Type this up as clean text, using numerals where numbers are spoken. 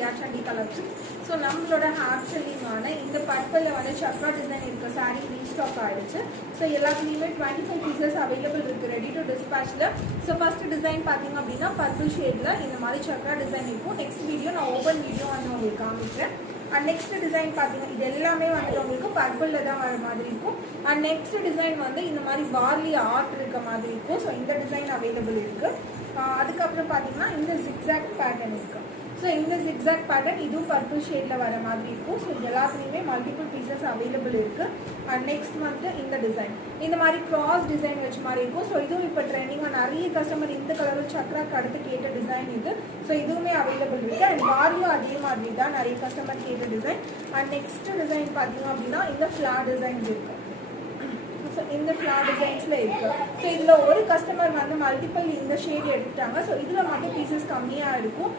DRD collections. So நம்மளோட half செல்லிங்கான இந்த பர்பிளில் வந்து சக்ரா டிசைன் இருக்க சாரீ ரீஸ்டாக் ஆகிடுச்சு. ஸோ எல்லாத்துலேயுமே 25 பீசஸ் அவைலபிள் இருக்குது ரெடி டு டிஸ்பேச்சில். ஸோ ஃபர்ஸ்ட் டிசைன் பார்த்தீங்க அப்படின்னா பர்பிள் ஷேடில் இந்த மாதிரி சக்ரா டிசைன் இருக்கும். நெக்ஸ்ட் வீடியோ நான் ஓப்பன் வீடியோ வந்து உங்களுக்கு காமிக்கிறேன். அண்ட் நெக்ஸ்ட் டிசைன் பார்த்தீங்கன்னா இது எல்லாமே வந்துட்டு உங்களுக்கு பர்பிளில் தான் வர மாதிரி இருக்கும். அண்ட் நெக்ஸ்ட் டிசைன் வந்து இந்த மாதிரி பார்லி ஆர்ட் இருக்க மாதிரி இருக்கும். ஸோ இந்த டிசைன் அவைலபிள் இருக்குது. அதுக்கப்புறம் பார்த்தீங்கன்னா இந்த ஜிக்ஸாக் பேட்டர்ன் இருக்குது. ஸோ இந்த ஜிக்ஸாக் பேட்டர்ன் இதுவும் பர்பிள் ஷேடில் வர மாதிரி இருக்கும். ஸோ இது எல்லாத்துலேயுமே மல்டிபிள் பீசஸ் அவைலபிள் இருக்குது. அண்ட் நெக்ஸ்ட் வந்துட்டு இந்த டிசைன் இந்த மாதிரி கிராஸ் டிசைன் வச்ச மாதிரி இருக்கும். ஸோ இதுவும் இப்போ ட்ரெண்டிங்காக நிறைய கஸ்டமர் இந்த கலரும் சக்ராக்கு அடுத்து கேட்ட டிசைன் இது. ஸோ இதுவுமே அவைலபிள் இருக்குது. அண்ட் பார்லியும் அதே மாதிரி தான் நிறைய கஸ்டமர் கேட்ட டிசைன். அண்ட் நெக்ஸ்ட் டிசைன் பார்த்தீங்க அப்படின்னா இந்த ஃப்ளார் டிசைன் இருக்குது. ஸோ இந்த ஃப்ளார் டிசைன்ஸில் இருக்குது. ஸோ இதில் ஒரு கஸ்டமர் வந்து மல்டிபிள் இந்த ஷேட் எடுத்துட்டாங்க. ஸோ இதில் மட்டும் பீசஸ் கம்மியாக இருக்கும்.